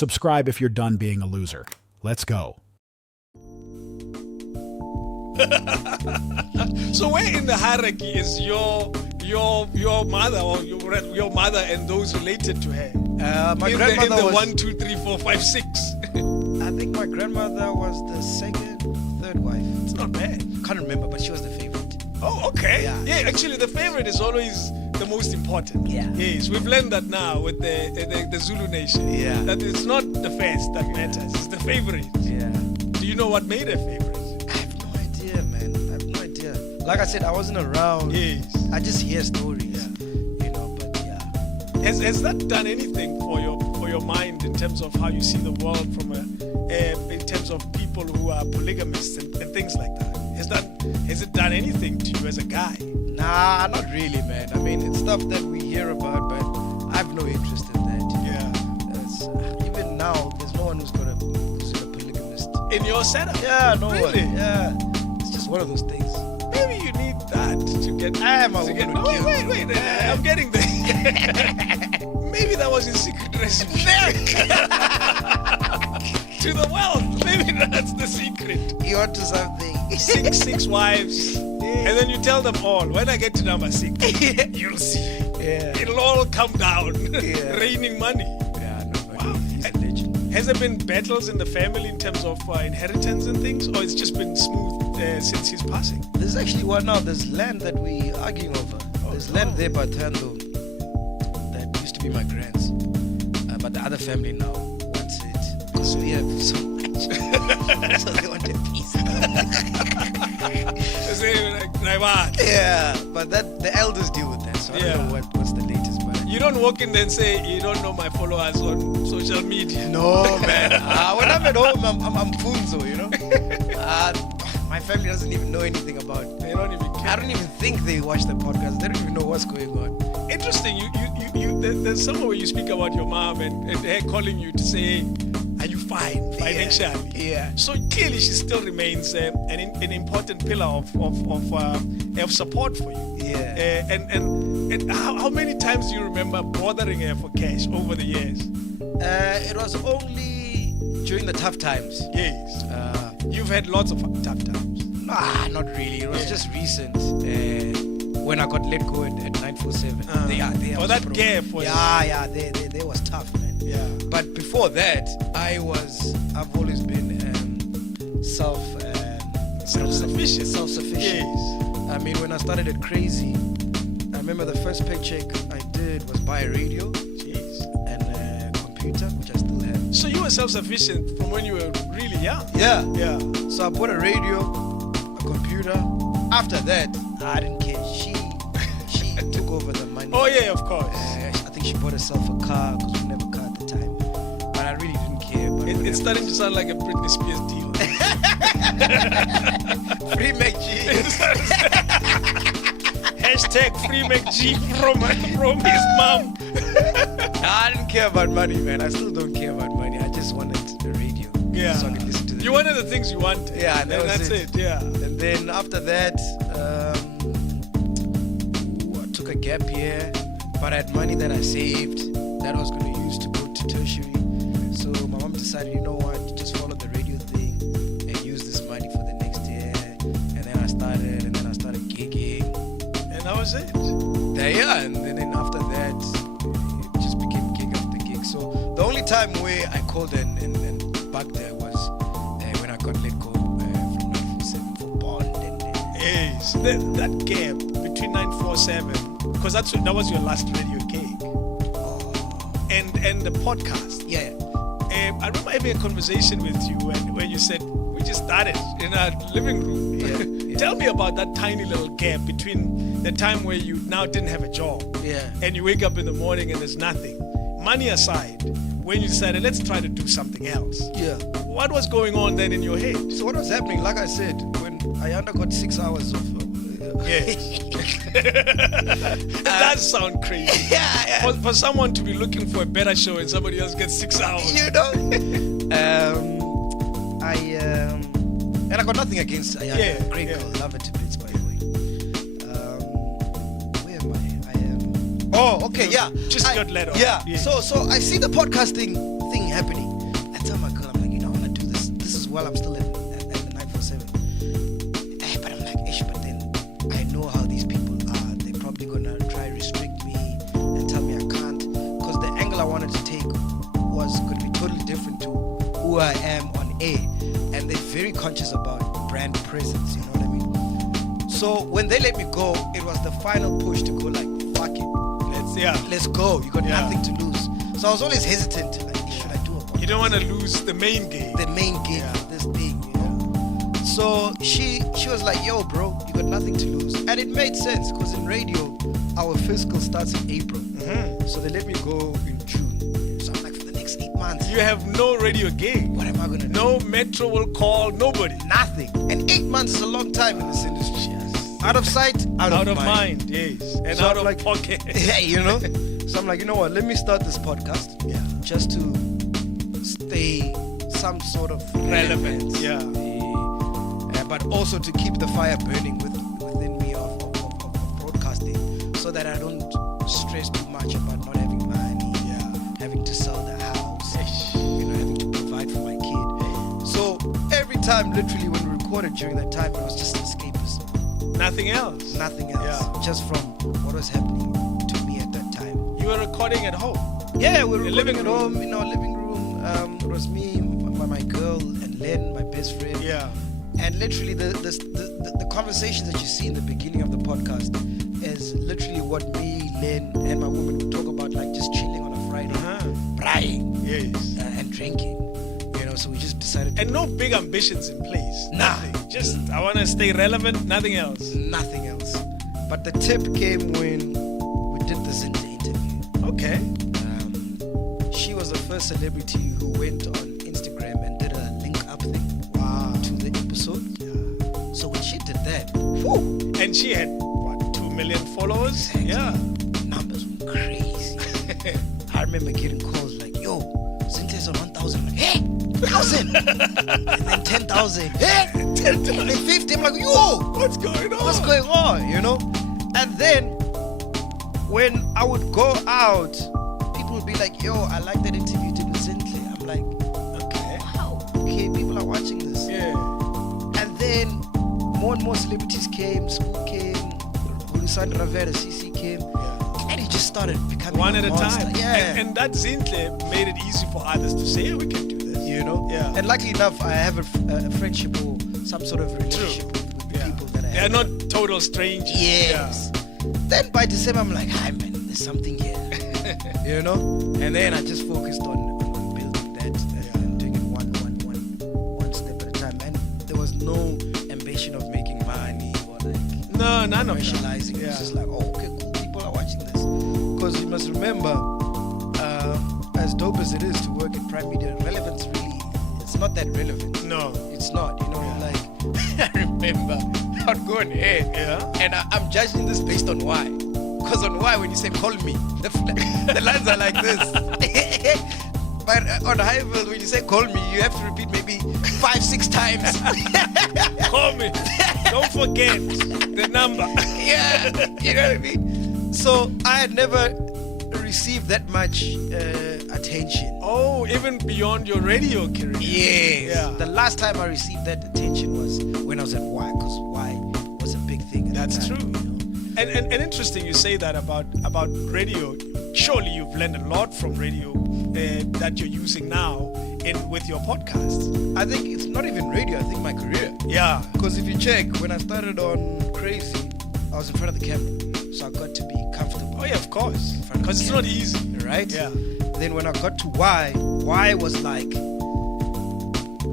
Subscribe if you're done being a loser. Let's go. So where in the hierarchy is your mother or your mother and those related to her? My in grandmother the was 1, 2, 3, 4, 5, 6. I think my grandmother was the second, third wife. It's not bad. Can't remember, but she was the favorite. Oh, okay. Yeah. Yeah, actually, the favorite is always the most important. Yeah. Yes, we've learned that now with the Zulu nation. Yeah. That it's not the first that matters; it's the favorite. Yeah. Do you know what made her favorite? I have no idea, man. I have no idea. Like I said, I wasn't around. Yes. I just hear stories. You know, but yeah. Has that done anything for your mind in terms of how you see the world from in terms of people who are polygamists and things like that? Has it done anything to you as a guy? Nah, not really, man. I mean, it's stuff that we hear about, but I have no interest in that. Yeah. Even now, there's no one who's a polygamist. In your setup? Yeah, no one. Really? Yeah. It's just one of those things. Maybe you need that to get. I am a to get, woman no, with wait. I'm getting there. Maybe that was his secret recipe. To the wealth. Maybe that's the secret. You're onto something. Six wives. And then you tell them all, when I get to number 6, you'll see. Yeah. It'll all come down. Yeah. Raining money. Yeah, no, Wow. he's a legend. Has there been battles in the family in terms of inheritance and things? Or it's just been smooth since his passing? There's actually one now. There's land that we arguing over. There's land there by Tando that used to be my grand's. But the other family now wants it. Because we have so much. So they want a piece. Yeah, but the elders deal with that. So I don't know what's the latest. But You don't walk in there and say, you don't know my followers on social media. no, man. When I'm at home, I'm funzo, you know. My family doesn't even know anything about it. They don't even care. I don't even think they watch the podcast. They don't even know what's going on. Interesting. There's somewhere where you speak about your mom and her calling you to say, are you fine financially? Yeah. So clearly she still remains an important pillar of support for you. Yeah. And how many times do you remember bothering her for cash over the years? It was only during the tough times. Yes. You've had lots of tough times. Nah, not really. It was just recent. When I got let go at 947. They For that gap was... they was tough, man. Yeah. But before that, I've always been Self-sufficient. Self-sufficient. Yes. I mean, when I started at Crazy, I remember the first paycheck I did was buy a radio and a computer, which I still have. So you were self-sufficient from when you were really young? Yeah. Yeah. So I bought a radio, a computer. After that, I didn't care. She took over the money. Oh yeah, of course. I think she bought herself a car because we didn't have a car at the time. But I really didn't care. But It's starting to sound like a Britney Spears deal. Free MacG. Hashtag free MacG from his mom. I didn't care about money, man. I still don't care about money. I just wanted the radio. Yeah. So I could listen to the You wanted the things you wanted. Yeah, and that's it. Yeah. And then after that, I took a gap year, but I had money that I saved that I was going to use to go to tertiary. So my mom decided, you know what, just follow the radio thing and use this money for the next year. And then I started gigging. And that was it. And then after that, it just became gig after gig. So the only time where I called and bugged her was when I got let go from 947 for bond. Yes. That gap between 947, because that was your last radio gig. And the podcast. Yeah. I remember having a conversation with you when you said, we just started in our living room. Yeah. Tell me about that tiny little gap between the time where you now didn't have a job and you wake up in the morning and there's nothing. Money aside, when you decided, let's try to do something else. Yeah. What was going on then in your head? So what was happening, like I said, when I undergot 6 hours of... Yes. It does sound crazy. Yeah. For someone to be looking for a better show and somebody else gets 6 hours. You know? And I got nothing against Ayana. Great girl. Love her to bits, by the way. Where am I am... Oh, okay, yeah. Just got let off. Yeah. So I see the podcasting thing happening. while I'm still at the 947. But I'm like, but then I know how these people are. They're probably gonna try to restrict me and tell me I can't. Because the angle I wanted to take was going to be totally different to who I am on air. And they're very conscious about brand presence, you know what I mean? So when they let me go, it was the final push to go like, fuck it. Let's go. You got nothing to lose. So I was always hesitant to like, should I do it? You don't want to lose the main game. The main game for this thing, you know? So she was like, yo, bro, you got nothing to lose. And it made sense because in radio, our fiscal starts in April. So they let me go in June. So I'm like, for the next 8 months. You have no radio gig. What am I going to do? No Metro will call, nobody. Nothing. And 8 months is a long time in this industry. Out of sight, out of mind. Yes. And So out I'm of like, pocket. Yeah, you know? So I'm like, you know what? Let me start this podcast. Just to stay some sort of relevant. But also to keep the fire burning within me of broadcasting, so that I don't stress too much about not having money, having to sell the house, having to provide for my kid. So every time, literally, when we recorded during that time, it was just escapism. Nothing else. Nothing else. Just from what was happening to me at that time. You were recording at home. Yeah, we were Your recording living at home in our living room. It was me, my girl, and Len, my best friend. Yeah. And literally, the conversations that you see in the beginning of the podcast is literally what me, Len, and my woman would talk about, like just chilling on a Friday, crying, and drinking. You know, so we just decided to. And no big ambitions in place. Nah. Nothing. Just, I want to stay relevant, nothing else. Nothing else. But the tip came when we did the Zinhle interview. Okay. She was the first celebrity who went on Instagram and did a link up thing to the episode. So when she did that, whoo, And she had, what, 2 million followers? Exactly. Yeah. Numbers were crazy. I remember getting calls like, yo, Zinhle's on 1,000. I'm like, hey, 1,000. And then 10,000. Hey, 10,000. And then 50. I'm like, yo, What's going on? what's going on, you know? And then when I would go out, people would be like, yo, I like that interview you did with Zinhle. I'm like, Okay. wow, okay, people are watching this. Yeah. And then more and more celebrities came, Spook came, Sandra Vera, CC came, and it just started becoming One at a monster. time. Yeah. And that Zinhle made it easy for others to say, yeah, we can do this. You know? Yeah. And luckily enough, I have a friendship or some sort of relationship with the people that I They're have. not total strangers. Yes. Then by December, I'm like, hi man, there's something here. You know? And then I just focused on building that and doing it one step at a time. And there was no ambition of making money or like No, none of that. commercializing. It Yeah. was just like, oh, okay, cool, people are watching this. Because you must remember, as dope as it is to work in Prime Media, relevance really, it's not that relevant. No. It's not, you know, like, I remember I'd go on air, and I'm judging this based on why. Because on why, when you say call me, the lines are like this. But on Highville, when you say call me, you have to repeat maybe 5-6 times. Call me. Don't forget the number. Yeah, you know what I mean? So I had never received that much attention. Oh, even beyond your radio career. Yes. Yeah. The last time I received that attention was when I was at Y, because Y was a big thing. At That's the time, true. you know? And interesting you say that about radio. Surely you've learned a lot from radio that you're using now with your podcast. I think it's not even radio, I think my career. Yeah. Because if you check, when I started on Crazy, I was in front of the camera. So I got to be comfortable. Oh yeah, of course. In front of Because the it's camera. not easy. Right? Yeah. Then when I got to Y was like,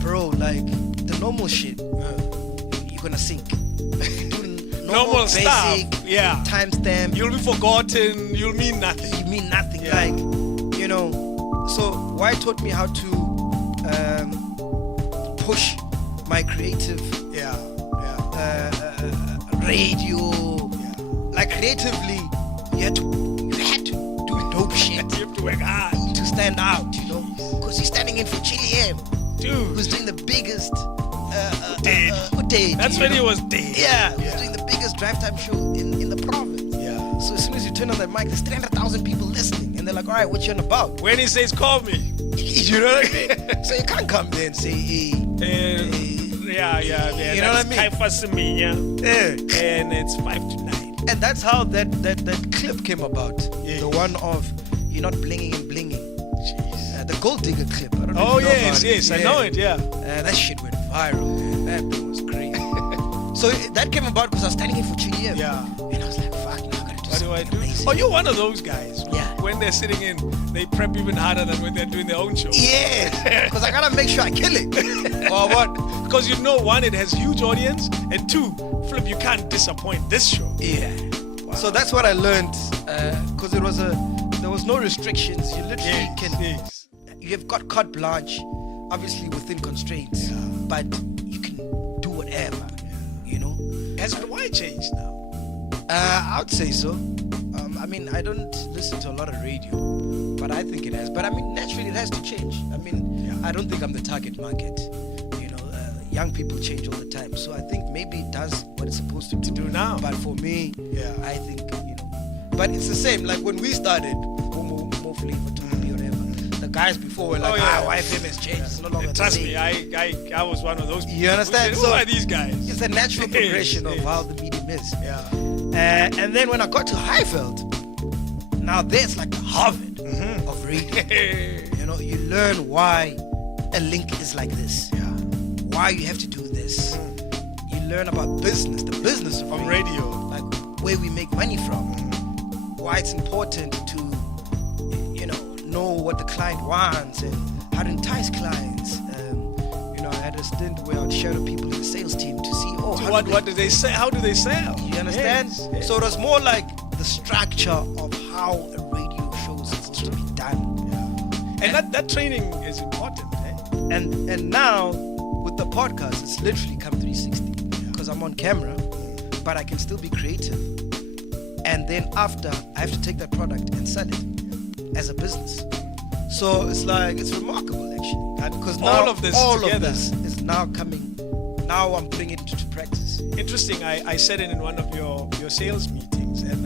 bro, like the normal shit, you're gonna sink. Normal stuff, basic, yeah. timestamp. You'll be forgotten. You'll mean nothing. You mean nothing. Yeah. Like, you know, so Y taught me how to push my creative radio. Like creatively, you had to do dope shit You have to work hard. to stand out, you know, because you're standing in for Chili M, Dude. who's doing the biggest Dead. dead. That's you when know? he was dead. Yeah, who's doing the biggest drive time show in the province. Yeah. So as soon as you turn on that mic, there's 300,000 people listening, and they're like, all right, what you on about? When he says call me. You know what I mean? So you can't come there and say, hey, Yeah. You know what I mean? And it's 5 to 9. And that's how that clip came about. Yeah. The one of you're not blinging and blinging. The gold digger clip. I don't know Oh if you know about yes, it. I know it. Yeah. That shit went viral. Man. That thing was crazy. So that came about because I was standing in for 2 years. Yeah. And I was like, fuck, now I gotta do What do I something do? amazing. Oh, you're one of those guys. Yeah. When they're sitting in, they prep even harder than when they're doing their own show. Yeah. Because I gotta make sure I kill it. Or what? Because you know, one, it has huge audience, and two, Flip, you can't disappoint this show. Yeah. Wow. So that's what I learned. Because there was no restrictions. You literally Yes. you've got carte blanche, obviously within constraints, but you can do whatever. You know. Why change now? I would say so. I mean, I don't listen to a lot of radio, but I think it has. But I mean, naturally, it has to change. I mean, I don't think I'm the target market. You know, young people change all the time, so I think maybe it does what it's supposed to do now. But for me, Yeah. I think But it's the same. Like when we started, more flavor to me or whatever. The guys before were like, YFM has changed. It's no longer Trust the me, same. I was one of those people. You understand? Who are these guys? It's a natural progression of how the medium is. Yeah. And then when I got to Highveld, now there's like the Harvard of radio. You know, you learn why a link is like this. Yeah. Why you have to do this. You learn about business, the business of radio. Like where we make money from. Why it's important to, know what the client wants and how to entice clients. I had a stint where I'd shadow people in the sales team to see, what do they say? How do they sell? You understand? Yes. So it was more like the structure of how a radio show is supposed to be done. Yeah. And that training is important, eh? And now with the podcast, it's literally come 360 because I'm on camera, but I can still be creative. And then after, I have to take that product and sell it as a business. So it's remarkable actually. Because all of this is now coming. Now I'm putting it into practice. Interesting. I said it in one of your sales meetings, and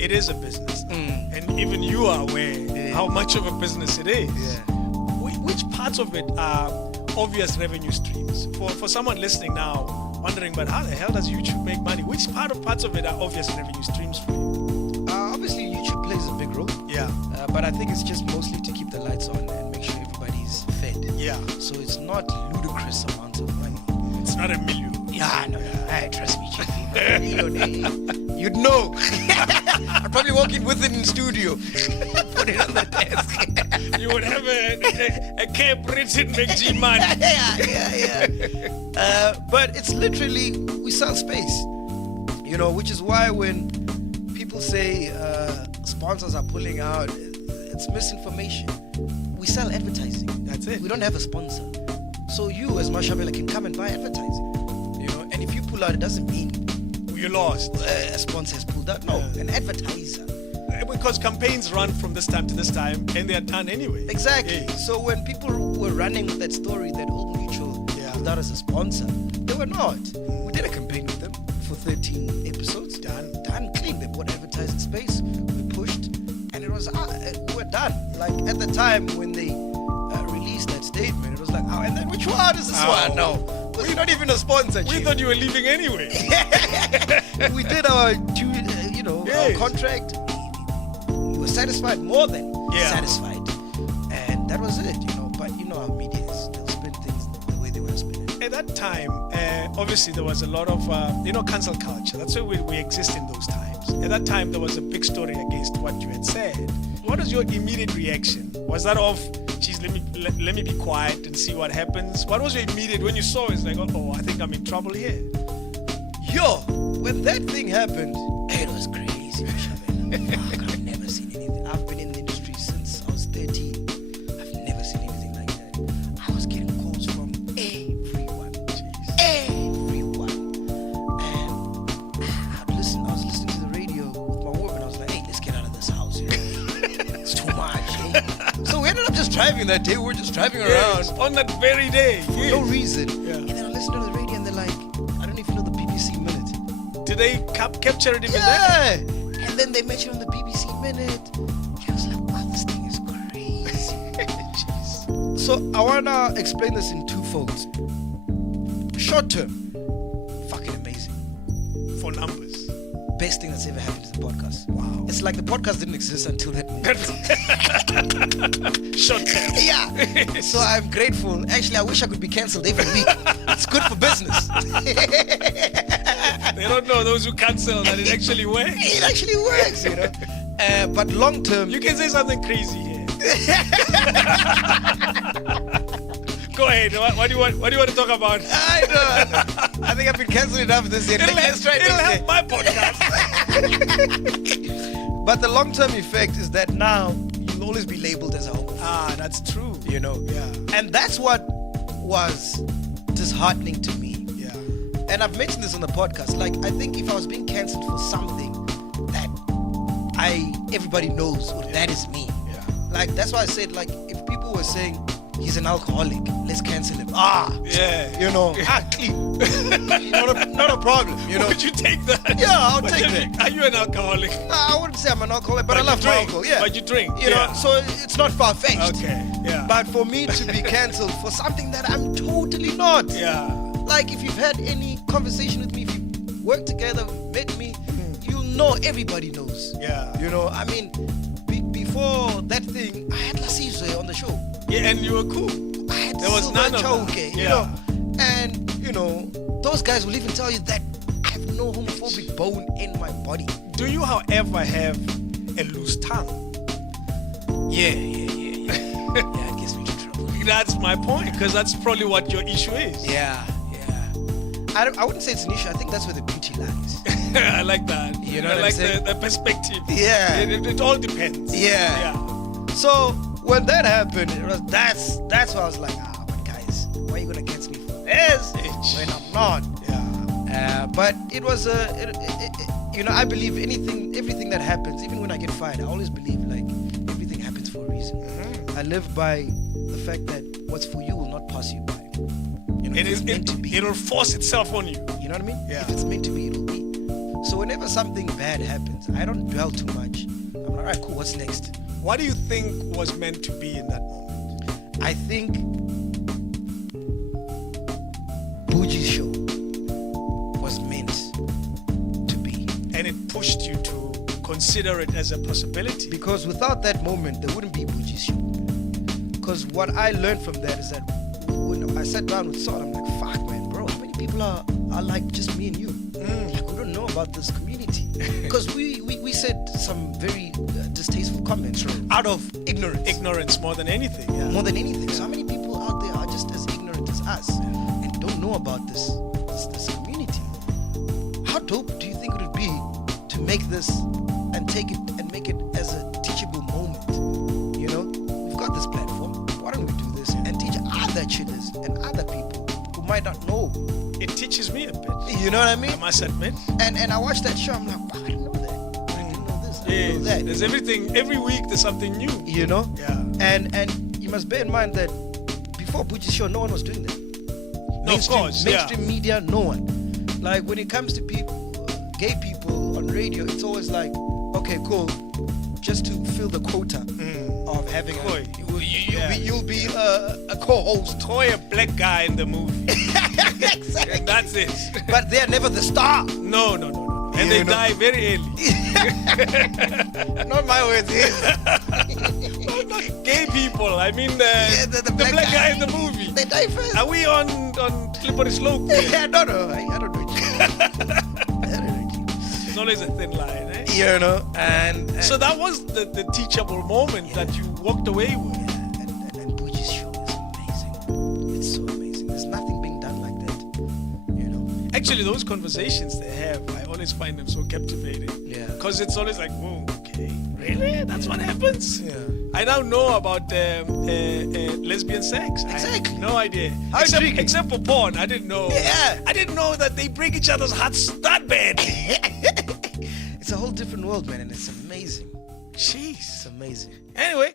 it is a business. And even you are aware how much of a business it is. Yeah. Which parts of it are obvious revenue streams? For someone listening now, wondering, but how the hell does YouTube make money? Which parts of it are obvious revenue streams for you? Obviously, YouTube plays a big role. Yeah. But I think it's just mostly to keep the lights on and make sure everybody's fed. Yeah. So it's not ludicrous amounts of money. It's not a million. Yeah, no. Hey, trust me, Chief. You'd know. I'd probably walk in with it in studio. Put it on the desk. You would have a cap written MacG money. Yeah. But it's literally, we sell space. Which is why when people say sponsors are pulling out, it's misinformation. We sell advertising. That's it. We don't have a sponsor. So you as Mashabela can come and buy advertising. And if you pull out, it doesn't mean you lost. A sponsor has pulled out. No, an advertiser. Because campaigns run from this time to this time and they are done anyway. Exactly. Yeah. So when people were running with that story that Old Mutual pulled out as a sponsor, they were not. We did a campaign with them for 13 episodes. Done, clean. They bought advertising space. We pushed, and it was we're done. Like at the time when they released that statement, it was like, and then which one is this one? No, we're not even a sponsor. We thought you were leaving anyway. We did our our contract. We were satisfied, more than satisfied, and that was it. But how media is, they'll spin things the way they want to spin it. At that time, obviously there was a lot of cancel culture. That's why we exist in those times. At that time, there was a big story against what you had said. What was your immediate reaction? Was that of, geez, let me be quiet and see what happens? What was your immediate when you saw it? It's like, I think I'm in trouble here. When that thing happened, it was crazy. I've never seen anything. I've been in the industry since I was 13. I've never seen anything like that. I was getting calls from everyone. And I was listening to the radio with my woman. I was like, hey, let's get out of this house. It's too much. So we ended up just driving that day. We were just driving around. On that very day. For no reason. Yeah. And then I listened to the radio and they're like, I don't even know the BBC Minute. Did they capture it even there? And then they mentioned on the BBC Minute. And I was like, wow, this thing is crazy. So I wanna explain this in two folds. Short term, fucking amazing. For numbers. Best thing that's ever happened to the podcast. Wow. It's like the podcast didn't exist until that moment. Short term. Yeah. So I'm grateful. Actually, I wish I could be cancelled every week. It's good for business. They don't know, those who cancel, that it actually works. It actually works, you know. But long term, You can say something crazy here. Go ahead. What do you want to talk about? I know. I think I've been cancelled enough this year. Let's try It'll next help year. my podcast. But the long-term effect is that now you'll always be labeled as a homophobe. That's true. You know. Yeah. And that's what was disheartening to me. Yeah. And I've mentioned this on the podcast. Like, I think if I was being cancelled for something that everybody knows, or that is me. Yeah. Like, that's why I said, like, if people were saying he's an alcoholic, let's cancel him. Yeah. You know, clean. not a problem. You know. Would you take that? Yeah, I'll But take you- that. Are you an alcoholic? I wouldn't say I'm an alcoholic, but I you love my drink. alcohol. Yeah. But you drink. You know, Yeah. so it's not far-fetched. Okay. Yeah. But for me to be cancelled for something that I'm totally not. Yeah. Like, if you've had any conversation with me, if you work together, met me, you'll know, everybody knows. Yeah. You know, I mean, before that thing, I had Lasizwe on the show. Yeah, and you were cool. I had There was Silver none of Chauke, that. you Yeah. know. And, you know, those guys will even tell you that I have no homophobic bone in my body. Do you, however, have a loose tongue? Yeah. Yeah, it gets me into trouble. That's my point, because that's probably what your issue is. Yeah. I wouldn't say it's an issue. I think that's where the beauty lies. I like that. You know I what I'm like saying? the perspective. Yeah. It all depends. Yeah. Yeah. So when that happened, that's why I was like, but guys, why are you gonna cancel me for this when I'm not? Yeah. But it was you know, I believe everything that happens, even when I get fired, I always believe like everything happens for a reason. Mm-hmm. I live by the fact that what's for you will not pass you by. You know, It if is it's meant to be. It'll force itself on you. You know what I mean? Yeah. If it's meant to be, it'll be. So whenever something bad happens, I don't dwell too much. I'm like, all right, cool, what's next? What do you think was meant to be in that moment? I think Buji's show was meant to be. And it pushed you to consider it as a possibility. Because without that moment, there wouldn't be Buji's show. Because what I learned from that is that when I sat down with Saul, I'm like, fuck, man, bro, how many people are like just me and you? Like, we don't know about this community. Because we said some very distasteful comments out of ignorance. Ignorance more than anything. Yeah. More than anything. So how many people out there are just as ignorant as us and don't know about this community? How dope do you think it would be to make this and take it and make it as a teachable moment? You know, we've got this platform. Why don't we do this and teach other chillers and other people who might not know? It teaches me a bit. You know what I mean? I must admit. And I watched that show. I'm like, wow, I didn't know that. I didn't know this. I didn't know that. There's everything. Every week there's something new. You know? Yeah. And you must bear in mind that before Buji's show, no one was doing that. No, of course. Mainstream media, no one. Like, when it comes to people, gay people on radio, it's always like, okay, cool, just to fill the quota of having Coy. you'll be a co-host. Toy a black guy in the movie. Exactly. And that's it. But they're never the star. No. And they die very early. Not my words. Not gay people. I mean the black guy in the movie. They die first. Are we on slippery slope? Yeah, no, I don't know. It's always a thin line, eh? You know, and So that was the teachable moment that you walked away with. and Buji's show is amazing. It's so amazing. There's nothing being done like that. You know. Actually, those conversations they have, I always find them so captivating. Yeah. Because it's always like, whoa, okay, really? That's what happens? Yeah. I now know about lesbian sex. I Exactly. had no idea. How intriguing. Except for porn, I didn't know. Yeah. I didn't know that they break each other's hearts that bad. It's a whole different world, man, and it's amazing. Jeez. It's amazing. Anyway,